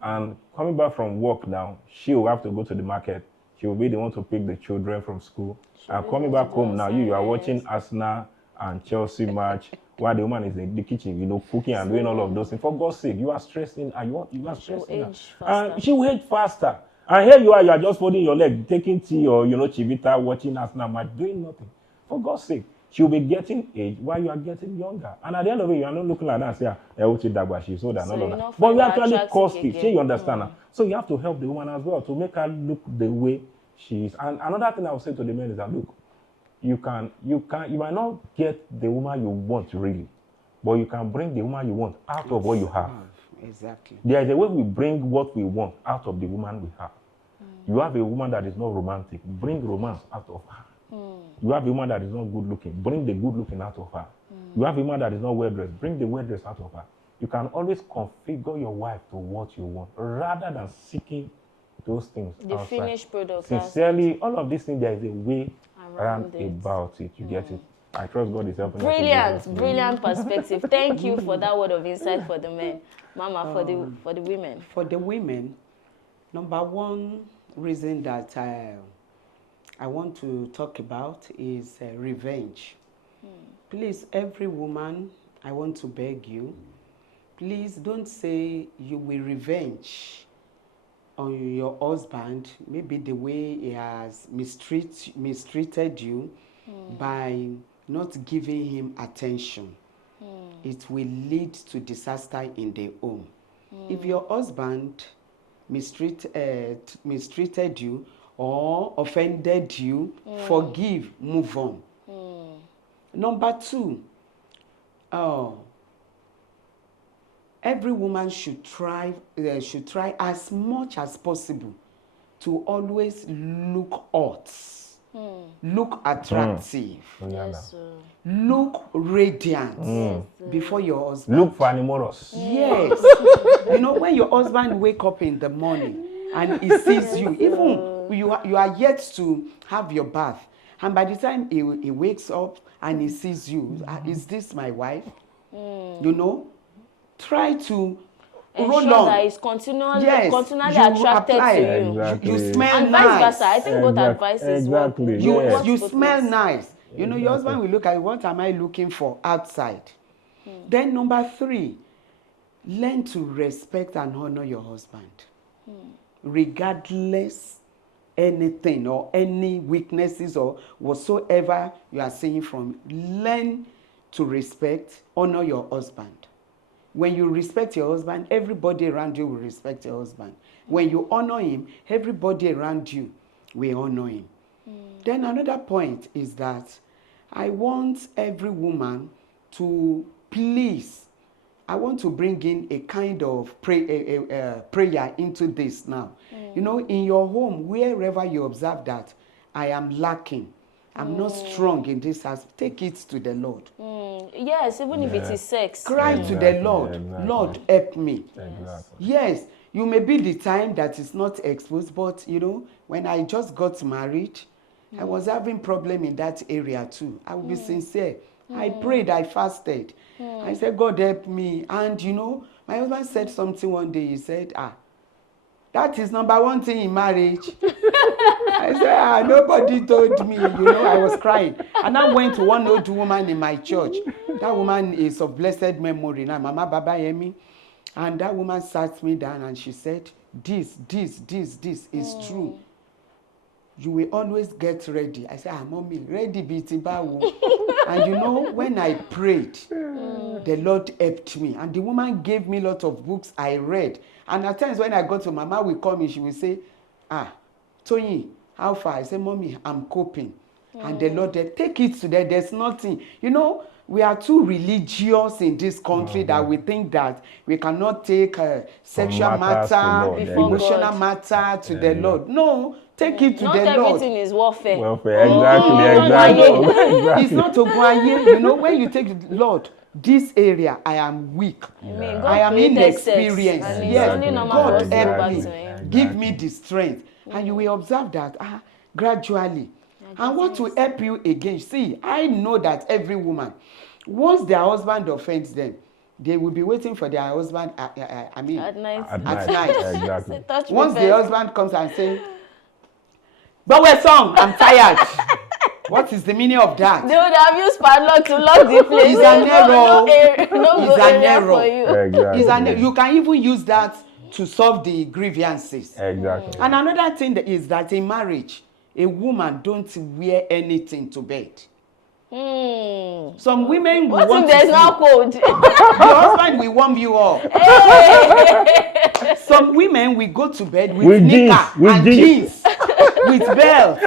and coming back from work now, she will have to go to the market. She will be the one to pick the children from school. And coming back home now, you are watching Arsenal and Chelsea match while the woman is in the kitchen, cooking and doing all of those things. For God's sake, you are stressing and you are stressing her. And she will age faster. And here you are just folding your leg, taking tea or chivita, watching Arsenal match, doing nothing. For God's sake, she'll be getting age while you are getting younger. And at the end of it, you are not looking like that and say, she's older and all of that. But you actually cost it. You understand now? So you have to help the woman as well to make her look the way she is. And another thing I would say to the men is that, look, you might not get the woman you want really, but you can bring the woman you want out of what you have. Exactly. There is a way we bring what we want out of the woman we have. You have a woman that is not romantic, bring romance out of her. You have a woman that is not good looking, bring the good looking out of her. You have a woman that is not well dressed, bring the well dressed out of her. You can always configure your wife to what you want rather than seeking those things The outside. finished product. Sincerely, all of these things, there is a way around it. about it. You get it? I trust God is helping us. Brilliant perspective. Thank you for that word of insight for the men. Mama, for the women. For the women, number one reason that I want to talk about is revenge. Please, every woman, I want to beg you, please don't say you will revenge on your husband, maybe the way he has mistreated you by not giving him attention. It will lead to disaster in the home. If your husband mistreated you or offended you, forgive, move on. Number two, every woman should try as much as possible to always look hot, look attractive, Yes, look radiant before your husband. Look for animorous. Yes. When your husband wake up in the morning and he sees you, even you are yet to have your bath, and by the time he wakes up and he sees you, is this my wife? Try to roll on. That is continually you attracted apply. to you. Exactly. You smell And nice. vice versa. I think both advices work. Exactly. You smell nice. Your husband will look at what am I looking for outside. Then number three, learn to respect and honor your husband. Regardless anything or any weaknesses or whatsoever you are seeing from, learn to respect, honor your husband. When you respect your husband, everybody around you will respect your husband. When you honor him, everybody around you will honor him. Then another point is that I want every woman to please, I want to bring in a kind of prayer into this now. In your home, wherever you observe that I am lacking, I'm not strong in this house, take it to the Lord. Yes, even if it is sex. Cry to the Lord. Exactly. Lord, help me. Exactly. Yes, you may be the time that is not exposed, but when I just got married, I was having problem in that area too. I will be sincere. I prayed, I fasted. I said, God help me. And my husband said something one day. He said, that is number one thing in marriage. I said, nobody told me. I was crying. And I went to one old woman in my church. That woman is of blessed memory now, Mama Baba Yemi. And that woman sat me down and she said, this is true. You will always get ready. I said, Mommy, ready biti bawo. And when I prayed, the Lord helped me. And the woman gave me a lot of books I read. And at times when I go to Mama will call me, she will say, Tony, how far? I say, Mommy, I'm coping. And the Lord, they take it to them. There's nothing. You know, we are too religious in this country that we think that we cannot take sexual matter, emotional matter to the Lord. No, take it to the Lord. Not everything is warfare. Warfare, exactly. It's not Oguaye. You know, when you take the Lord, this area, I am weak. I am inexperienced. Yes, God help me. Give me the strength. And you will observe that gradually. And what will help you again? See, I know that every woman, once their husband offends them, they will be waiting for their husband, at night. Exactly. Once the husband comes and says, but we're song, I'm tired. What is the meaning of that? They would have used padlock to lock the place. It's an error. It's an error. Exactly. It's an error. You can even use that to solve the grievances. Exactly. And another thing is that in marriage, a woman don't wear anything to bed. Some women will want there's no cold? Your husband will warm you up. Hey. Some women will go to bed with knicker and jeans, with belts.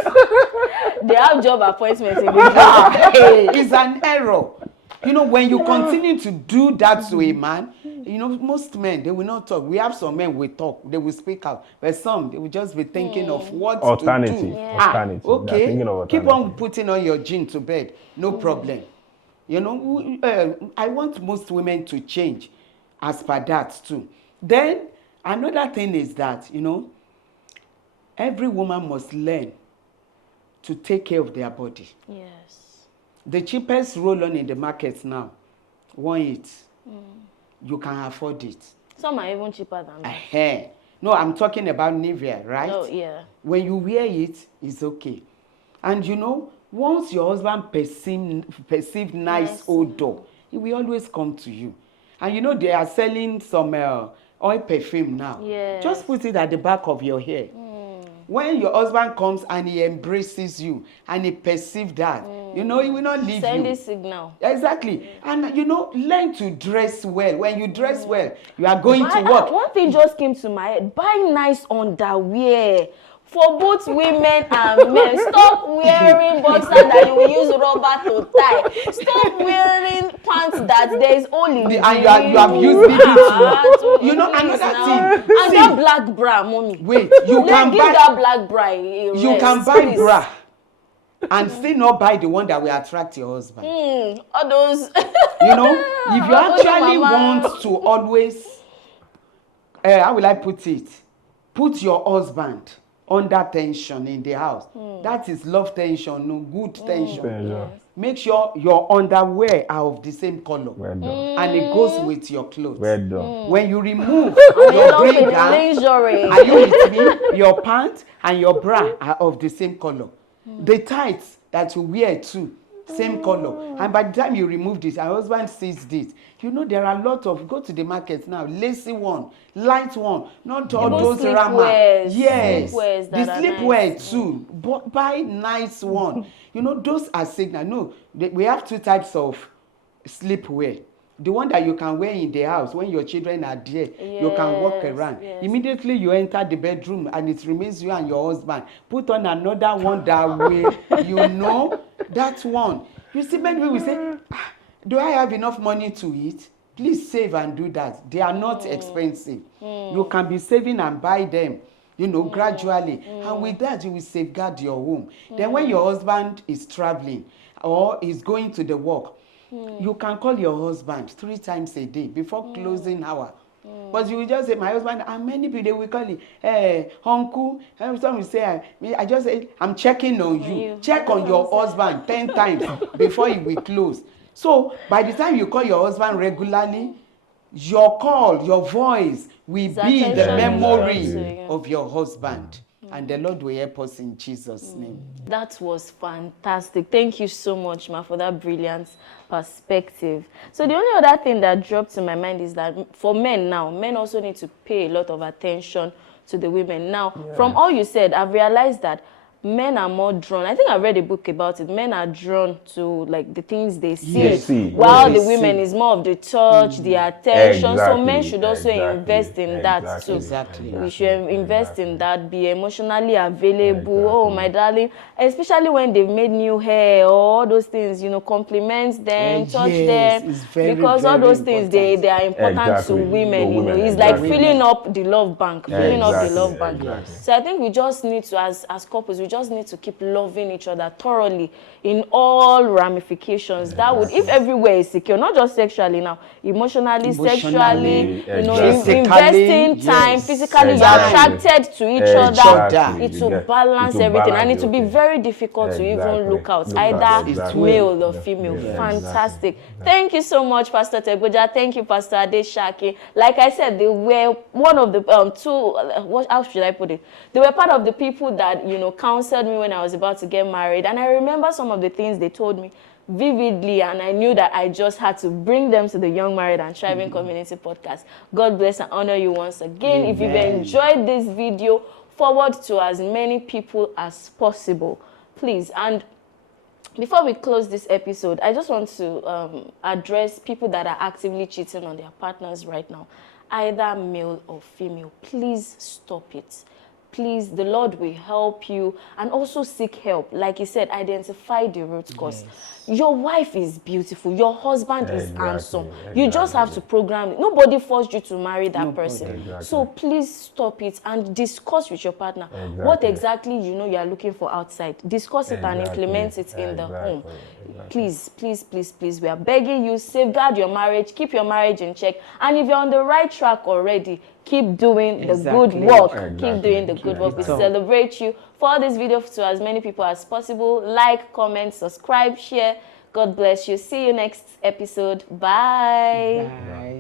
They have job appointments in the job. It's an error. You know, when you continue to do that to a man, you know, most men, they will not talk. We have some men will talk, they will speak out. But some, they will just be thinking of what to do. Alternative. Okay, keep on putting on your jean to bed. No problem. You know, I want most women to change as per that too. Then, another thing is that, you know, every woman must learn to take care of their body. Yes. The cheapest roll-on in the market now, want it. You can afford it. Some are even cheaper than that. No, I'm talking about Nivea, right? Oh, yeah. When you wear it, it's okay. And you know, once your husband perceive nice odor, he will always come to you. And you know, they are selling some oil perfume now. Yes. Just put it at the back of your hair. When your husband comes and he embraces you and he perceives that, you know, he will not leave Send you. a signal. Exactly. And, you know, learn to dress well. When you dress well, you are going to work. One thing just came to my head. Buy nice underwear. For both women and men. Stop wearing boxers that you will use rubber to tie. Stop wearing pants that there is only and you have used it to. You know, another thing. And that black bra, mommy. Wait, you can give buy that black bra a rest, you can buy bra and still not buy the one that will attract your husband. All those. You know, if you actually want to always, how will I put it? Put your husband under tension in the house. That is love tension, no good tension. Yes. Make sure your underwear are of the same color. Well done. And it goes with your clothes. Well done. When you remove your bring down, are you with me? Your pants and your bra are of the same color. The tights that you wear too, same color. And by the time you remove this, your husband sees this. You know, there are a lot of, go to the market now, lacy one, light one, not all those rama. Yes, the sleepwear nice too. Buy nice one. You know, those are signal. No, we have two types of sleepwear. The one that you can wear in the house when your children are there, you can walk around. Immediately you enter the bedroom and it remains you and your husband. Put on another one that way, you know, that one. You see, many people will say, do I have enough money to eat? Please save and do that. They are not expensive. You can be saving and buy them, you know, gradually. And with that, you will safeguard your home. Then when your husband is traveling or is going to the work, you can call your husband 3 times a day before closing hour. But you will just say, my husband, and many people, they will call it, hey, uncle. And some will say, I just say, I'm checking on you. Check on your husband 10 times before he will close. So by the time you call your husband regularly, your call, your voice will be in the memory of your husband. And the Lord will help us in Jesus' name. That was fantastic. Thank you so much, Ma, for that brilliant perspective. So the only other thing that dropped in my mind is that for men now, men also need to pay a lot of attention to the women. Now, from all you said, I've realized that men are more drawn. I think I read a book about it. Men are drawn to like the things they see, Yes, see. while Yes. the women is more of the touch, the attention. So men should also Exactly, invest in that too. Exactly. We should invest in that. Be emotionally available. Oh, my darling, especially when they've made new hair or all those things. You know, compliment them, touch yes, them, it's very, because all very those things they are important Exactly. to women. To You know, women, it's like exactly. filling up the love bank, filling up the Exactly, love bank. exactly. So I think we just need to, as couples, we just need to keep loving each other thoroughly in all ramifications. That would, if everywhere is secure, not just sexually now, emotionally, sexually, you know, Exactly. investing time, Yes. physically, Exactly. you're attracted to each other. Exactly. It will Yeah. balance It will everything, balance and it will be everything. very difficult to even Exactly. look out, Look out, either exactly. male or Yeah. female. Yeah, Fantastic. exactly. Thank you so much, Pastor Tegboja. Thank you, Pastor Adeshaki. Like I said, they were one of the how should I put it? They were part of the people that, you know, counseled me when I was about to get married. And I remember some of the things they told me vividly, and I knew that I just had to bring them to the Young Married and Thriving Community Podcast. God bless and honor you once again. Amen. If you've enjoyed this video, forward to as many people as possible, please. And before we close this episode, I just want to address people that are actively cheating on their partners right now, either male or female. Please stop it. Please, the Lord will help you, and also seek help. Like he said, identify the root cause. Your wife is beautiful. Your husband is handsome. You just have to program it. Nobody forced you to marry that person. Exactly. So please stop it and discuss with your partner what exactly you know you are looking for outside. Discuss it and implement it in the home. Please, please, please, please, we are begging you, safeguard your marriage, keep your marriage in check. And if you're on the right track already, keep doing the good work. Keep doing the good work. We celebrate you. Forward this video to as many people as possible. Like, comment, subscribe, share. God bless you. See you next episode. Bye. Bye.